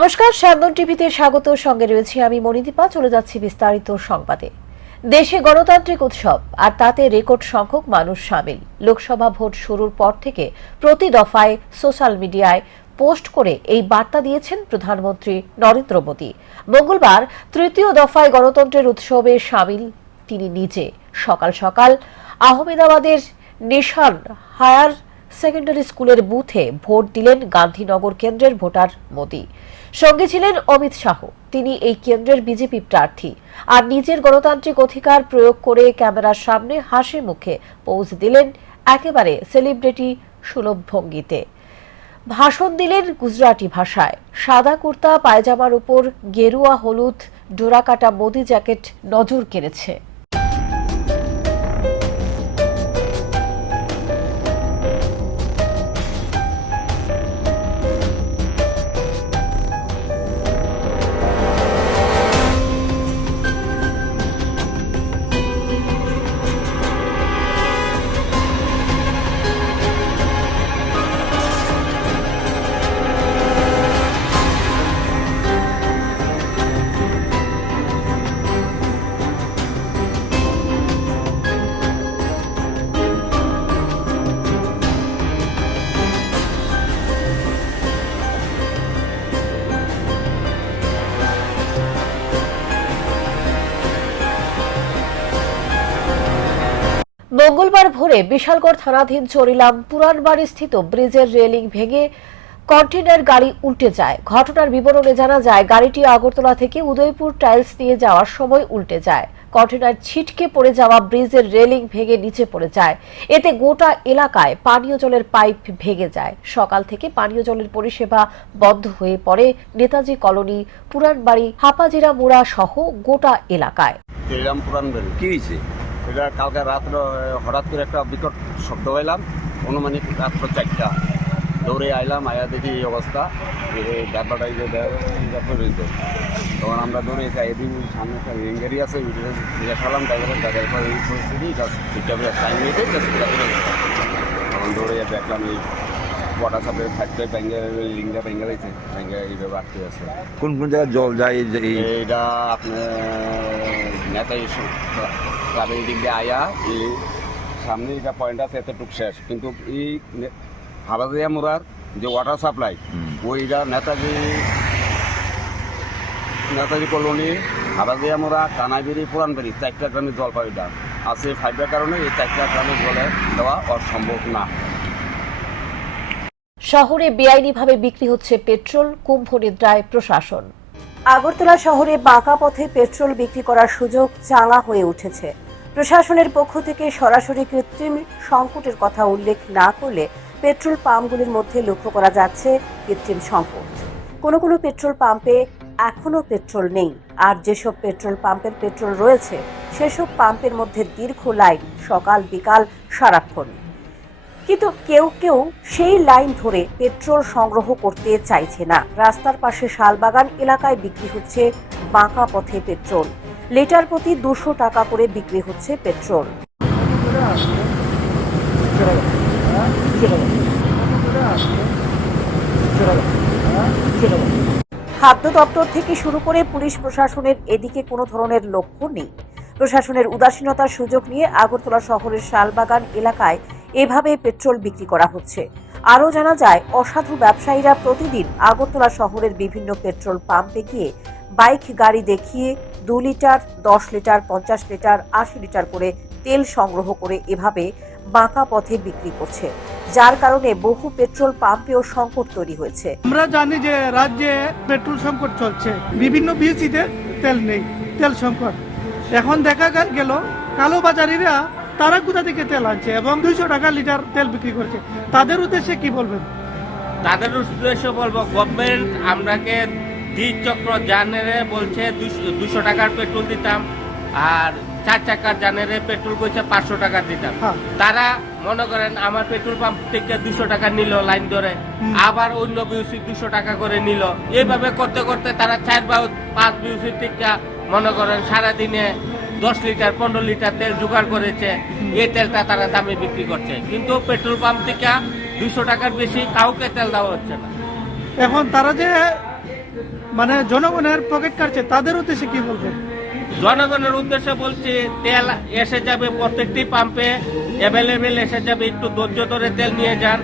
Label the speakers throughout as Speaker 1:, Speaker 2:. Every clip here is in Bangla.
Speaker 1: নমস্কার স্যান্দন টিভিতে স্বাগত। সঙ্গে রয়েছি আমি মণিদীপা। চলে যাচ্ছি বিস্তারিত সংবাদে। দেশে গণতান্ত্রিক উৎসব, আর তাতে রেকর্ড সংখ্যক মানুষ সামিল। লোকসভা ভোট শুরুর পর থেকে প্রতি দফায় সোশ্যাল মিডিয়ায় পোস্ট করে এই বার্তা দিয়েছেন প্রধানমন্ত্রী নরেন্দ্র মোদী। মঙ্গলবার তৃতীয় দফায় গণতন্ত্রের উৎসবে সামিল তিনি নিজে। সকাল সকাল আহমেদাবাদের নিশান হায়ার সেকেন্ডারি স্কুলের বুথে ভোট দিলেন গান্ধীনগর কেন্দ্রের ভোটার মোদী। সঙ্গে ছিলেন অমিত শাহ। তিনি এই কেন্দ্রের বিজেপি প্রার্থী। আর নিজের গণতান্ত্রিক অধিকার প্রয়োগ করে ক্যামেরার সামনে হাসি মুখে পৌঁছ দিলেন একেবারে সেলিব্রিটি সুলভ ভঙ্গিতে। ভাষণ দিলেন গুজরাটি ভাষায়। সাদা কুর্তা, পায়জামার উপর গেরুয়া, হলুদ, ডোরাকাটা, মোদি জ্যাকেট নজর কেড়েছে। মঙ্গলবার ভোরে বিশালগড় থানাধীন চরিলাম পুরানবাড়ি স্থিত ব্রিজের রেলিং ভেঙে কন্টেনার গাড়ি উল্টে যায়। ঘটনার বিবরণে জানা যায় গাড়িটি আগরতলা থেকে উদয়পুর টাইলস নিয়ে যাওয়ার সময় উল্টে যায়। কন্টেনার ছিটকে পড়ে যাওয়া ব্রিজের রেলিং ভেঙে নিচে পড়ে যায়। এতে গোটা এলাকায় পানীয় জলের পাইপ ভেঙে যায়। সকাল থেকে পানীয় জলের পরিষেবা বন্ধ হয়ে পড়ে নেতাজি কলোনি পুরানবাড়ি হাপাজিরা মুড়া সহ গোটা এলাকায়।
Speaker 2: কি হয়েছে?
Speaker 3: এটা কালকে রাত্র হঠাৎ করে একটা বিকট শব্দ পাইলাম অনুমানিক রাত্র চারটা। দৌড়ে আইলাম, আয়া দেখি এই অবস্থা। ব্যাপারটা যে রয়েছে তখন আমরা দৌড়ে যাই এদিন সামনে একটা রেঙ্গারি আছে দেখালাম ড্রাইভারের দেখার পর এই পরিস্থিতি ঠিকঠাক টাইম নিয়েছে তখন দৌড়ে দেখলাম এই ওয়াটার সাপ্লাই ফ্যাক্টরি ব্যাঙ্গের লিঙ্গা ব্যাঙ্গে রয়েছে ব্যাঙ্গে এইভাবে আটকে আছে
Speaker 2: কোন কোন জায়গায় জল যায় এই
Speaker 3: এইটা আপনার নেতাই ক্লাবের দিক দিয়ে আয়া এই সামনে এটা পয়েন্ট আছে এতটুক শেষ। কিন্তু এই হাবাদিয়া মোড়ার যে ওয়াটার সাপ্লাই। ওইটা নেতাজি নেতাজি কলোনি হাবাদিয়া মোড়া কানাইবেরি পুরানবেরি চারটা গ্রামের জল পাইটা আছে ফাইভের কারণে এই চারটা গ্রামের জলে দেওয়া অসম্ভব না।
Speaker 1: শহরে বেআইনিভাবে বিক্রি হচ্ছে পেট্রোল, কুম্ভ নিদ্রায় প্রশাসন। আগরতলা শহরে বাঁকা পথে পেট্রোল বিক্রি করার সুযোগ চাঙা হয়ে উঠেছে। প্রশাসনের পক্ষ থেকে সরাসরি কৃত্রিম সংকটের কথা উল্লেখ না করলে পেট্রোল পাম্পগুলির মধ্যে লক্ষ্য করা যাচ্ছে কৃত্রিম সংকট। কোনো কোনো পেট্রোল পাম্পে এখনও পেট্রোল নেই। আর যেসব পেট্রোল পাম্পের পেট্রোল রয়েছে, সেসব পাম্পের মধ্যে দীর্ঘ লাইন সকাল বিকাল সারাক্ষণ। কিন্তু কেউ কেউ সেই লাইন ধরে পেট্রোল সংগ্রহ করতে চাইছে না। রাস্তার পাশে শালবাগান এলাকায় বিক্রি হচ্ছে বাঁকা পথে পেট্রোল। লিটার প্রতি দুশো টাকা করে বিক্রি হচ্ছে পেট্রোল। খাদ্য দপ্তর থেকে শুরু করে পুলিশ প্রশাসনের এদিকে কোনো ধরনের লক্ষ্য নেই। প্রশাসনের উদাসীনতার সুযোগ নিয়ে আগরতলা শহরের শালবাগান এলাকায় এভাবে পেট্রোল বিক্রি করা হচ্ছে। আরও জানা যায়, অসাধু ব্যবসায়ীরা প্রতিদিন আগরতলা শহরের বিভিন্ন পেট্রোল পাম্পে গিয়ে বাইক গাড়ি দেখিয়ে দু লিটার, দশ লিটার, পঞ্চাশ লিটার, আশি লিটার করে তেল সংগ্রহ করে এভাবে বাঁকা পথে বিক্রি করছে। যার কারণে বহু পেট্রোল পাম্পেও সংকট তৈরি হয়েছে।
Speaker 4: আমরা জানি যে রাজ্যে পেট্রোল সংকট চলছে। বিভিন্ন বিএসিতে তেল নেই, তেল সংকট। এখন দেখা গেল কালো বাজারিরা তারা কোথা থেকে তেল আনছে এবং দুইশো টাকা লিটার তেল বিক্রি করছে? তাদের উদ্দেশ্যে কি বলবেন?
Speaker 5: তাদের উদ্দেশ্য বলব গভর্নমেন্ট আমরাকে দ্বি চক্র জানেরে বলছে দুশো টাকার পেট্রোল দিতাম আর চার চাকার জানেরে পেট্রোল কইছে পাঁচশো টাকা দিতাম।
Speaker 4: হ্যাঁ।
Speaker 5: তারা মনে করেন আমার পেট্রোল পাম্প থেকে দুশো টাকা নিল লাইন ধরে আবার অন্য বিউসি দুশো টাকা করে নিল। এইভাবে করতে করতে তারা চার বা পাঁচ বিউসি থেকে মনে করেন সারাদিনে দশ লিটার পনেরো লিটার তেল জোগাড় করেছে এই তেলটা তারা দামে বিক্রি করছে। কিন্তু পেট্রোল পাম্প থেকে দুশো টাকার বেশি কাউকে তেল দেওয়া হচ্ছে না।
Speaker 4: এখন তারা যে মানে জনগণের পকেট কাটছে তাদের উদ্দেশ্যে কি বলবেন
Speaker 5: জনগণের উদ্দেশ্যে বলছি তেল এসে যাবে প্রত্যেকটি পাম্পে অ্যাভেলেবেল এসে যাবে একটু ধৈর্য ধরে তেল নিয়ে যান।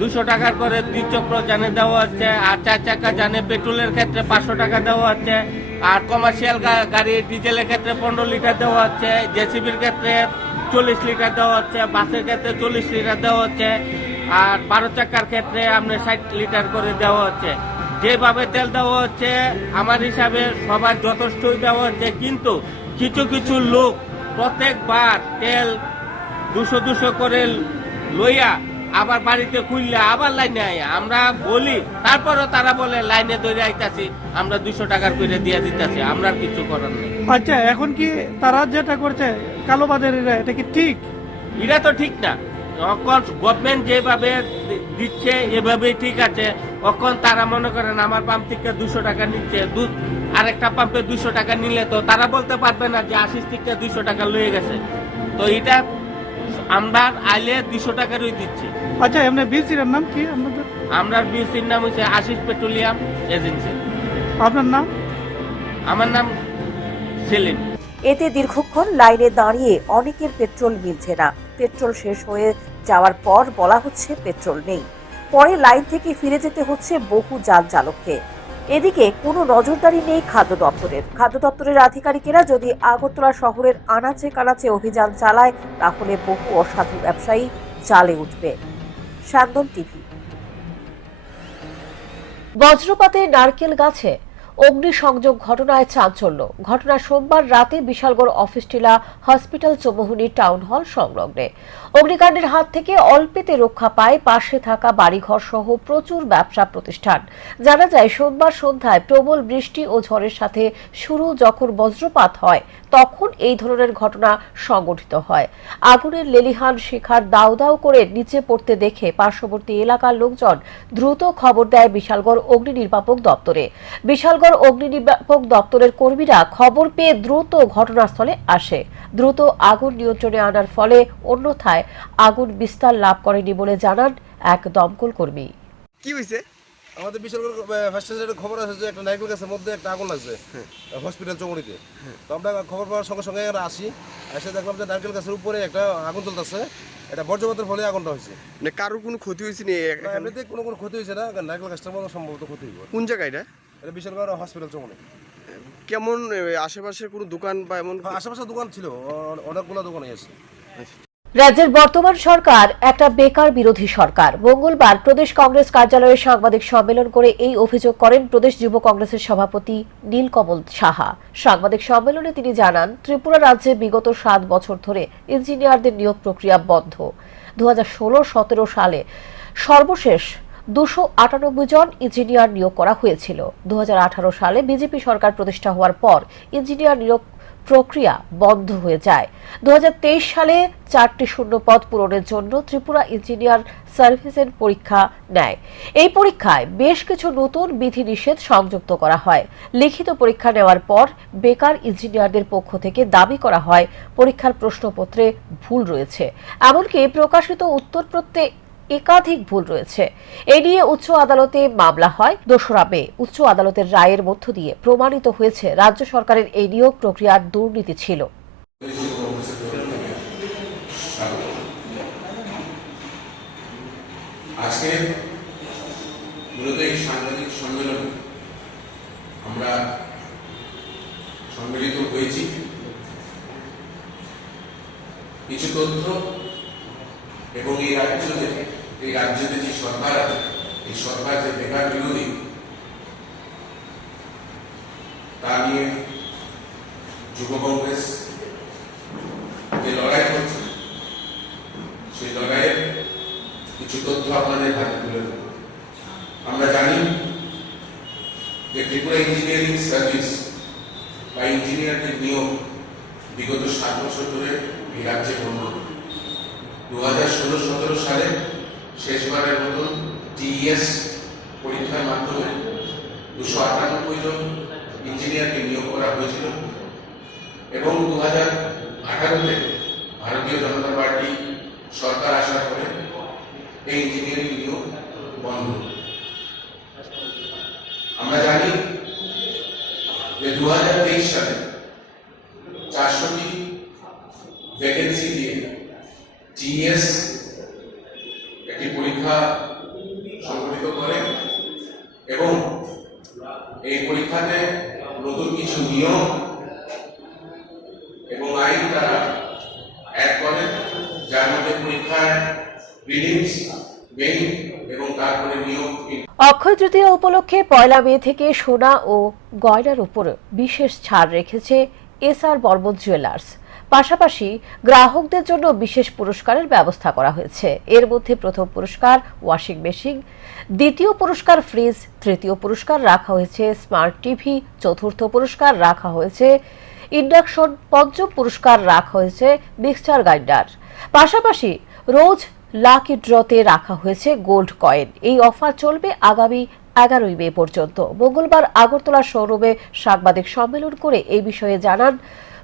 Speaker 5: দুশো টাকার করে দুই চক্র জানে দেওয়া হচ্ছে আর চার চাকা জানে পেট্রোলের ক্ষেত্রে পাঁচশো টাকা দেওয়া হচ্ছে। আর কমার্শিয়াল গাড়ি ডিজেলের ক্ষেত্রে পনেরো লিটার দেওয়া হচ্ছে জেসিবির ক্ষেত্রে চল্লিশ লিটার দেওয়া হচ্ছে, বাসের ক্ষেত্রে চল্লিশ লিটার দেওয়া হচ্ছে, আর বারো চাকার ক্ষেত্রে আপনার ষাট লিটার করে দেওয়া হচ্ছে। যেভাবে তেল দেওয়া হচ্ছে, আমার হিসাবে সবার যথেষ্টই দেওয়া হচ্ছে, কিন্তু কিছু কিছু লোক প্রত্যেকবার তেল দুশো দুশো করে লইয়া আবার বাড়িতে খুললে আবার লাইনে আয়। আমরা বলি তারপরও তারা বলে লাইনে ধরে আইতাছি আমরা দুশো টাকার করে দিয়ে দিতেছি আমরা কিছু করার নেই।
Speaker 4: আচ্ছা এখন কি তারা যেটা করছে কালোবাজারিরা এটা কি ঠিক?
Speaker 5: এটা তো ঠিক না। এখন গভর্নমেন্ট যেভাবে দিচ্ছে এভাবেই ঠিক আছে। এখন তারা মনে করেন আমার পাম্প থেকে দুশো টাকা নিচ্ছে দু- আরেকটা পাম্পে দুশো টাকা নিলে তো তারা বলতে পারবে না যে আশিস থেকে দুশো টাকা লয়ে গেছে। তো এটা আমরা আইলে দুশো টাকারই দিচ্ছি।
Speaker 4: আচ্ছা এমনি বিসির নাম কি? আপনাদের
Speaker 5: আমরা বিএসসির নাম হচ্ছে আশিস পেট্রোলিয়াম এজেন্সি।
Speaker 4: আপনার নাম?
Speaker 5: আমার নাম সেলিম।
Speaker 1: এতে দীর্ঘক্ষণ লাইনে দাঁড়িয়ে অনেকের পেট্রোল মিলছে না। পেট্রোল শেষ হয়ে যাওয়ার পর বলা হচ্ছে পেট্রোল নেই। পরে লাইন থেকে ফিরে যেতে হচ্ছে বহু যান চালককে এদিকে কোনো নজরদারি নেই খাদ্য দপ্তরের। খাদ্য দপ্তরের আধিকারিকেরা যদি আগরতলা শহরের আনাচে কানাচে অভিযান চালায়, তাহলে বহু অসাধু ব্যবসায়ী চালে উঠবে। টিভি। বজ্রপাতে নারকেল গাছে অগ্নিসংযোগ ঘটনায় চাঞ্চল্য। ঘটনা সোমবার রাতে বিশালগড় অফিস টিলা হসপিটাল চৌমুহনী টাউন হল সংলগ্নে। অগ্নিকাণ্ডের হাত থেকে অল্পেতে রক্ষা পায় পাশে থাকা বাড়িঘর সহ প্রচুর ব্যবসা প্রতিষ্ঠান। জানা যায়, সোমবার সন্ধ্যায় প্রবল বৃষ্টি ও ঝড়ের সাথে শুরু যখন বজ্রপাত হয়, তখন এই ধরনের ঘটনা সংঘটিত হয়। আগুনের লেলিহান শিখার দাউ দাউ করে নিচে পড়তে দেখে পার্শ্ববর্তী এলাকার লোকজন দ্রুত খবর দেয় বিশালগড় অগ্নি নির্বাপক দপ্তরে। বিশালগড় অগ্নি নির্বাপক দপ্তরের কর্মীরা খবর পেয়ে দ্রুত ঘটনাস্থলে আসে। দ্রুত আগুন নিয়ন্ত্রণে আনার ফলে অন্যথায় আগুন বিস্তার লাভ করেনি বলে জানান এক দমকল কর্মী।
Speaker 6: কি হয়েছে
Speaker 7: আমাদের বিশাল ফার্স্ট স্টেজের খবর আছে যে একটা নাইকুল গাছের মধ্যে একটা আগুন লাগছে হসপিটাল চৌমুড়িতে। তো আমরা খবর পাওয়ার সঙ্গে সঙ্গে আমরা আসি এসে দেখলাম যে নারকেল গাছের উপরে একটা আগুন চলতেছে এটা বর্জ্যপাতের ফলে আগুনটা হয়েছে।
Speaker 6: মানে কারোর কোনো ক্ষতি হয়েছে নি?
Speaker 7: এমনিতে কোনো কোনো ক্ষতি হয়েছে না নারকেল গাছটার মতো সম্ভবত ক্ষতি হইব।
Speaker 6: কোন জায়গায় এটা?
Speaker 7: এটা বিশালগড় হসপিটাল চৌমুড়ি
Speaker 6: কেমন আশেপাশে কোনো দোকান বা এমন
Speaker 7: হ্যাঁ, আশেপাশে দোকান ছিল অনেকগুলো আছে।
Speaker 1: রাজ্যের বর্তমান সরকার একটা বেকার বিরোধী সরকার। মঙ্গলবার প্রদেশ কংগ্রেস কার্যালয়ে সাংবাদিক সম্মেলন করে এই অভিযোগ করেন প্রদেশ যুব কংগ্রেসের সভাপতি নীলকমল সাহা। সাংবাদিক সম্মেলনে তিনি জানান ত্রিপুরা রাজ্যে বিগত সাত বছর ধরে ইঞ্জিনিয়ারদের নিয়োগ প্রক্রিয়া বন্ধ। দু হাজার ষোলো সতেরো সালে সর্বশেষ দুশো আটানব্বই জন ইঞ্জিনিয়ার নিয়োগ করা হয়েছিল। দুহাজার আঠারো সালে বিজেপি সরকার প্রতিষ্ঠা হওয়ার পর ইঞ্জিনিয়ার নিয়োগ প্রক্রিয়া বন্ধ হয়ে যায়। দুহাজার তেইশ সালে চারটি শূন্য পদ পূরণের জন্য ত্রিপুরা ইঞ্জিনিয়ার সার্ভিসের পরীক্ষা নেয়। এই পরীক্ষায় বেশ কিছু নতুন বিধিনিষেধ সংযুক্ত করা হয়। লিখিত পরীক্ষা নেওয়ার পর বেকার ইঞ্জিনিয়ারদের পক্ষ থেকে দাবি করা হয়, পরীক্ষার প্রশ্নপত্রে ভুল রয়েছে। এমনকি প্রকাশিত উত্তরপত্রে একাধিক ভুল রয়েছে। এ নিয়ে উচ্চ আদালতে মামলা হয়। দোসরা মে, উচ্চ আদালতের রায়ের মধ্য দিয়ে প্রমাণিত হয়েছে, রাজ্য সরকারের এই নিয়োগ প্রক্রিয়ার দুর্নীতি ছিল।
Speaker 8: আজকে মূলত এই সাংবাদিক আমরা সম্মিলিত হয়েছি। কিছু তথ্য এবং এই রাজ্যতে এই রাজ্যতে যে সরকার আছে, এই সরকার যে বেকার বিরোধী, তা নিয়ে যুব কংগ্রেস যে লড়াই করছে, সেই লড়াইয়ের কিছু তথ্য আপনাদের হাতে তুলে আমরা জানি যে ত্রিপুরা ইঞ্জিনিয়ারিং সার্ভিস বা ইঞ্জিনিয়ারদের নিয়োগ বিগত সাত বছর ধরে এই রাজ্যে বন্ধ। দু হাজার ষোলো সতেরো সালে শেষবারের মতন টিইএস পরীক্ষার মাধ্যমে দুশো আটানব্বই জন ইঞ্জিনিয়ারকে নিয়োগ করা হয়েছিল এবং দু হাজার আঠারোতে ভারতীয় জনতা পার্টি সরকার আসার পরে এই ইঞ্জিনিয়ারিং নিয়োগ বন্ধ। আমরা জানি যে দু হাজার তেইশ সালে চারশোটি ভ্যাকেন্সি দিয়ে টিএস একটি পরীক্ষা সংগঠিত করে এবং এই পরীক্ষাতে নতুন কিছু নিয়ম এবং আইন তারা অ্যাড করে যার মধ্যে পরীক্ষায় প্রিলিমস মেইন এবং তারপরে নিয়োগ
Speaker 1: অক্ষয় তৃতীয়া উপলক্ষে পয়লা মে থেকে সোনা ও গয়নার উপর বিশেষ ছাড় রেখেছে এসআর বর্মন জুয়েলার্স। পাশাপাশি গ্রাহকদের জন্য বিশেষ পুরস্কারের ব্যবস্থা করা হয়েছে। এর মধ্যে প্রথম পুরস্কার ওয়াশিং মেশিন, দ্বিতীয় পুরস্কার ফ্রিজ, তৃতীয় পুরস্কার রাখা হয়েছে স্মার্ট টিভি, চতুর্থ পুরস্কার রাখা হয়েছে ইন্ডাকশন, পঞ্চম পুরস্কার রাখা হয়েছে মিক্সচার গ্রাইন্ডার। পাশাপাশি রোজ লাকি ড্রতে রাখা হয়েছে গোল্ড কয়েন। এই অফার চলবে আগামী এগারোই মে পর্যন্ত। মঙ্গলবার আগরতলা শোরুমে সাংবাদিক সম্মেলন করে এই বিষয়ে জানান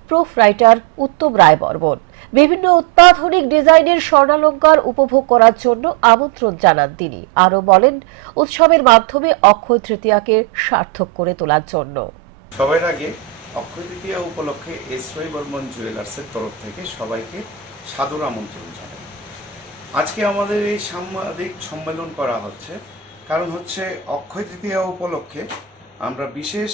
Speaker 1: প্রুফ রাইটার উত্তম রায় বর্মন। বিভিন্ন অত্যাধুনিক ডিজাইনের স্বর্ণালঙ্কার উপভোগ করার জন্য আমন্ত্রণ জানান তিনি। আরও বলেন, উৎসবের মাধ্যমে অক্ষয় তৃতীয়াকে সার্থক করে তোলার জন্য।
Speaker 9: সবার আগে অক্ষয় তৃতীয়া উপলক্ষে এস বর্মন জুয়েলার্সের তরফ থেকে সবাইকে সাদর আমন্ত্রণ আজকে আমাদের এই সাংবাদিক সম্মেলন করা হচ্ছে। কারণ হচ্ছে অক্ষয় তৃতীয়া উপলক্ষে আমরা বিশেষ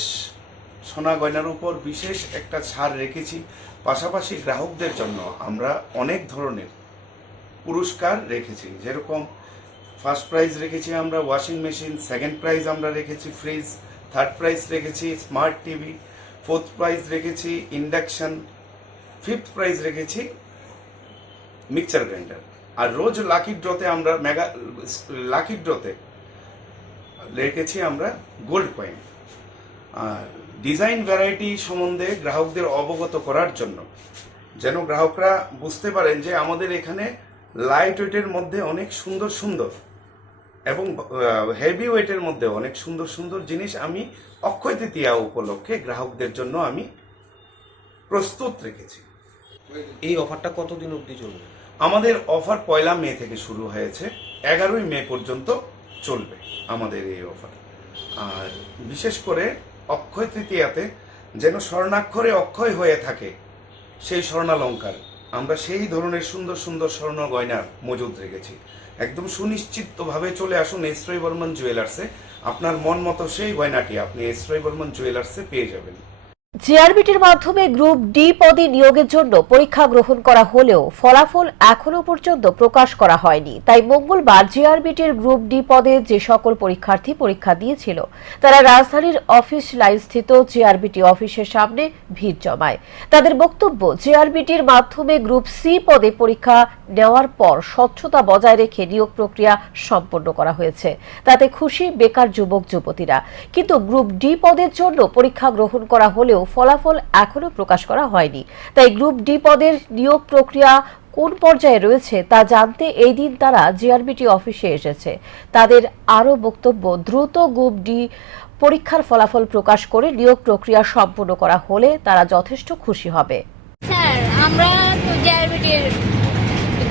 Speaker 9: সোনা গয়নার উপর বিশেষ একটা ছাড় রেখেছি। পাশাপাশি গ্রাহকদের জন্য আমরা অনেক ধরনের পুরস্কার রেখেছি। যেরকম ফার্স্ট প্রাইজ রেখেছি আমরা, ওয়াশিং মেশিন, সেকেন্ড প্রাইজ আমরা রেখেছি, ফ্রিজ, থার্ড প্রাইজ রেখেছি, স্মার্ট টিভি, ফোর্থ প্রাইজ রেখেছি, ইন্ডাকশন, ফিফথ প্রাইজ রেখেছি, মিক্সার গ্রাইন্ডার। আর রোজ লাকি ড্রতে আমরা মেগা, লাকি ড্রতে রেখেছি আমরা গোল্ড কয়েন। আর ডিজাইন ভ্যারাইটি সম্বন্ধে গ্রাহকদের অবগত করার জন্য। যেন গ্রাহকরা বুঝতে পারেন যে আমাদের এখানে লাইট ওয়েটের মধ্যে অনেক সুন্দর সুন্দর এবং হেভি ওয়েটের মধ্যে অনেক সুন্দর সুন্দর জিনিস আমি অক্ষয় তৃতীয়া উপলক্ষে গ্রাহকদের জন্য আমি প্রস্তুত রেখেছি।
Speaker 6: এই অফারটা কতদিন অবধি চলবে?
Speaker 9: আমাদের অফার পয়লা মে থেকে শুরু হয়েছে। এগারোই মে পর্যন্ত চলবে আমাদের এই অফার। আর বিশেষ করে অক্ষয় তৃতীয়াতে যেন স্বর্ণাক্ষরে অক্ষয় হয়ে থাকে সেই স্বর্ণালঙ্কার। আমরা সেই ধরনের সুন্দর সুন্দর স্বর্ণ গয়না মজুদ রেখেছি। একদম সুনিশ্চিতভাবে চলে আসুন এসরই বর্মন জুয়েলার্সে আপনার মন মতো সেই গয়নাটি আপনি এসরই বর্মন জুয়েলার্সে পেয়ে যাবেন।
Speaker 1: জিআরবিটির মাধ্যমে গ্রুপ ডি পদে নিয়োগের জন্য পরীক্ষা গ্রহণ করা হলেও ফলাফল এখনও পর্যন্ত প্রকাশ করা হয়নি। তাই মঙ্গলবার জিআরবিটির গ্রুপ ডি পদে যে সকল পরীক্ষার্থী পরীক্ষা দিয়েছিল, তারা রাজধানীর অফিস লাইন স্থিত জিআরবিটি অফিসের সামনে ভিড় জমায়। তাদের বক্তব্য, জিআরবিটির মাধ্যমে গ্রুপ সি পদে পরীক্ষা নেওয়ার পর স্বচ্ছতা বজায় রেখে নিয়োগ প্রক্রিয়া সম্পন্ন করা হয়েছে। তাতে খুশি বেকার যুবক যুবতীরা কিন্তু গ্রুপ ডি পদের জন্য পরীক্ষা গ্রহণ করা হলেও ফলাফল এখনও প্রকাশ করা হয়নি। তাই গ্রুপ ডি পদের নিয়োগ প্রক্রিয়া কোন পর্যায়ে রয়েছে তা জানতে এই দিন তারা জিআরবিটি অফিসে এসেছে। তাদের আরও বক্তব্য, দ্রুত গ্রুপ ডি পরীক্ষার ফলাফল প্রকাশ করে নিয়োগ প্রক্রিয়া সম্পন্ন করা হলে তারা যথেষ্ট খুশি হবে।
Speaker 10: আমরা তো জেআরবিটির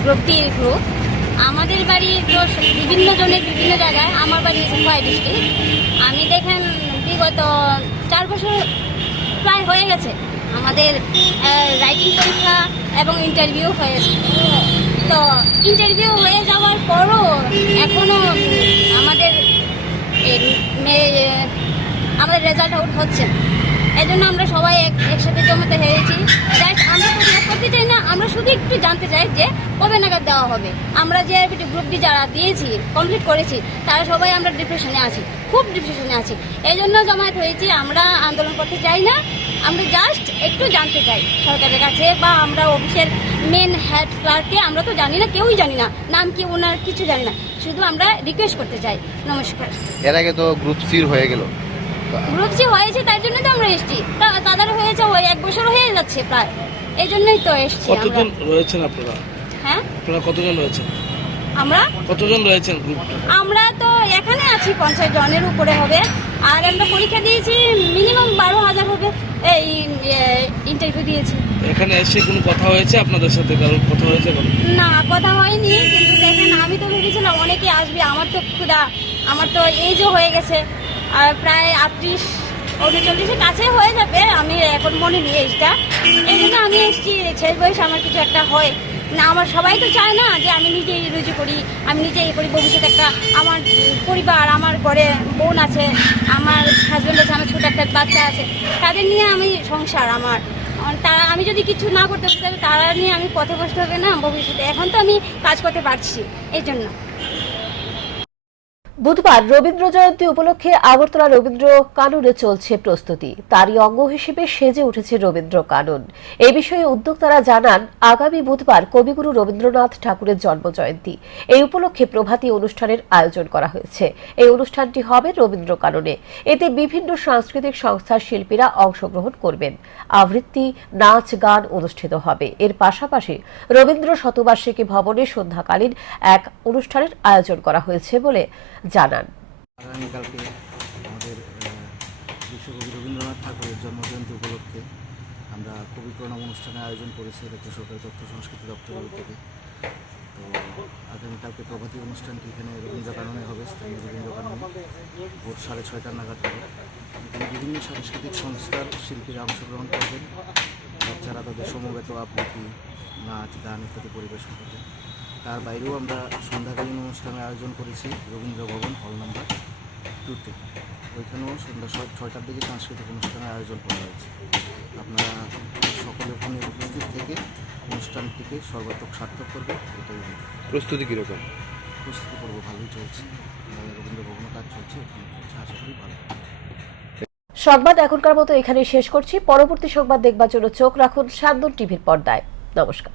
Speaker 10: গ্রুপটির গ্রুপ আমাদের বাড়ি তো বিভিন্ন জনের বিভিন্ন জায়গায়, আমার বাড়ি মুম্বাই ডিস্ট্রিক্ট। আমি দেখেন বিগত চার বছর প্রায় হয়ে গেছে। আমাদের রাইটিং পরীক্ষা এবং ইন্টারভিউ হয়েছে। তো ইন্টারভিউ হয়ে যাওয়ার পরও এখনও আমাদের আমাদের রেজাল্ট আউট হচ্ছে না। এই জন্য আমরা সবাই এক একসাথে জমাতে হয়েছি। আমরা জব করতে চাই না, আমরা শুধু একটু জানতে চাই যে কবে নাগাদ দেওয়া হবে। আমরা যে গ্রুপ ডি যারা দিয়েছি কমপ্লিট করেছি, তারা সবাই আমরা ডিপ্রেশনে আছি, খুব ডিপ্রেশনে আছি। এই জন্য জমায়েত হয়েছি, আমরা আন্দোলন করতে চাই না, আমরা জাস্ট একটু জানতে চাই সরকারের কাছে বা আমরা অফিসের মেন হেড ক্লার্ককে আমরা তো জানি না, কেউই জানি না, নাম কি ওনার কিছু জানি না। শুধু আমরা রিকোয়েস্ট করতে চাই। নমস্কার।
Speaker 6: এর আগে তো গ্রুপ সির হয়ে গেল।
Speaker 10: গ্রুপ যে হয়েছে তার জন্য তো আমরা এসেছি। তাদের হয়েছে ওই এক বছর হয়ে যাচ্ছে প্রায়। এই জন্যই তো এসেছি
Speaker 11: কতজন রয়েছেন আপনারা?
Speaker 10: হ্যাঁ?
Speaker 11: আপনারা কতজন রয়েছেন?
Speaker 10: আমরা?
Speaker 11: কতজন রয়েছেন গ্রুপ?
Speaker 10: আমরা তো এখানে আছি পঞ্চাশ জনের উপরে হবে। আর আমরা পরীক্ষা দিয়েছি মিনিমাম বারো হাজার হবে। এই ইন্টারভিউ দিয়েছি।
Speaker 11: এখানে এসে কোনো কথা হয়েছে আপনাদের সাথে? কারোর কথা হয়েছে
Speaker 10: না কথা হয়নি কিন্তু দেখেন আমি তো ভেবেছিলাম অনেকে আসবে। আমার তো ক্ষুদা আমার তো এজও হয়ে গেছে। প্রায় আটত্রিশ, উনচল্লিশের কাছে হয়ে যাবে। আমি এখন মনে নিই এইটা। এই জন্য আমি এসেছি শেষ বয়স আমার কিছু একটা হয়। না, আমার সবাই তো চায় না যে আমি নিজেই রুজু করি, আমি নিজেই করি ভবিষ্যতে একটা, আমার পরিবার, আমার ঘরে বোন আছে, আমার হাজব্যান্ড আছে, আমার ছোট একটা বাচ্চা আছে, তাদের নিয়ে আমি সংসার আমার। আমার তারা আমি যদি কিছু না করতে পারি, তাহলে তারা নিয়ে আমি পথে বসতে হবে না ভবিষ্যতে। এখন তো আমি কাজ করতে পারছি, এই জন্য।
Speaker 1: বুধবার রবীন্দ্র জয়ন্তী উপলক্ষে আগরতলা রবীন্দ্র কাননে চলছে প্রস্তুতি। তারই অঙ্গ হিসেবে সেজে উঠেছে রবীন্দ্র কানন। এ বিষয়ে উদ্যোক্তারা জানান, আগামী বুধবার কবিগুরু রবীন্দ্রনাথ ঠাকুরের জন্মজয়ন্তী। এই উপলক্ষে প্রভাতী অনুষ্ঠানের আয়োজন করা হয়েছে। এই অনুষ্ঠানটি হবে রবীন্দ্র কাননে। এতে বিভিন্ন সাংস্কৃতিক সংস্থার শিল্পীরা অংশগ্রহণ করবেন। আবৃত্তি, নাচ, গান অনুষ্ঠিত হবে। এর পাশাপাশি রবীন্দ্র শতবার্ষিকী ভবনে সন্ধ্যাকালীন এক অনুষ্ঠানের আয়োজন করা হয়েছে বলে জানান।
Speaker 12: আগামীকালকে আমাদের বিশ্বকবি রবীন্দ্রনাথ ঠাকুরের জন্মজয়ন্তী উপলক্ষে আমরা কবি প্রণাম অনুষ্ঠানের আয়োজন করেছি রাজ্য সরকারি তথ্য সংস্কৃতি দপ্তরের উদ্যোগে। তো আগামীকালকে প্রভাতী অনুষ্ঠানটি এখানে রবীন্দ্র কাননে হবে, স্থানীয় রবীন্দ্র কাননে ভোর সাড়ে ছয়টার নাগাদ হবে। এখানে বিভিন্ন সাংস্কৃতিক সংস্থার শিল্পীরা অংশগ্রহণ করবেন। বাচ্চারা তাদের সমবেত আবৃত্তি, নাচ, গান ইত্যাদি পরিবেশন করবেন। তার বাইরেও আমরা সন্ধ্যাকালীন অনুষ্ঠানের আয়োজন করেছি রবীন্দ্র ভবন হল নাম্বার টুতে ওইখানেও সন্ধ্যা ছয়- ছয়টার দিকে সাংস্কৃতিক অনুষ্ঠানের আয়োজন করা হয়েছে। আপনারা সকলে ওখানে উপস্থিত থেকে অনুষ্ঠানটিকে সর্বাত্মক সার্থক করবে এটাই।
Speaker 6: প্রস্তুতি কীরকম?
Speaker 12: প্রস্তুতি পর্ব ভালোই চলছে। রবীন্দ্র ভবনে কাজ চলছে ওখানে চলছে আশা করি ভালো।
Speaker 1: সংবাদ এখনকার মতো এখানেই শেষ করছি। পরবর্তী সংবাদ দেখবার জন্য চোখ রাখুন সান্দন টিভির পর্দায়। নমস্কার।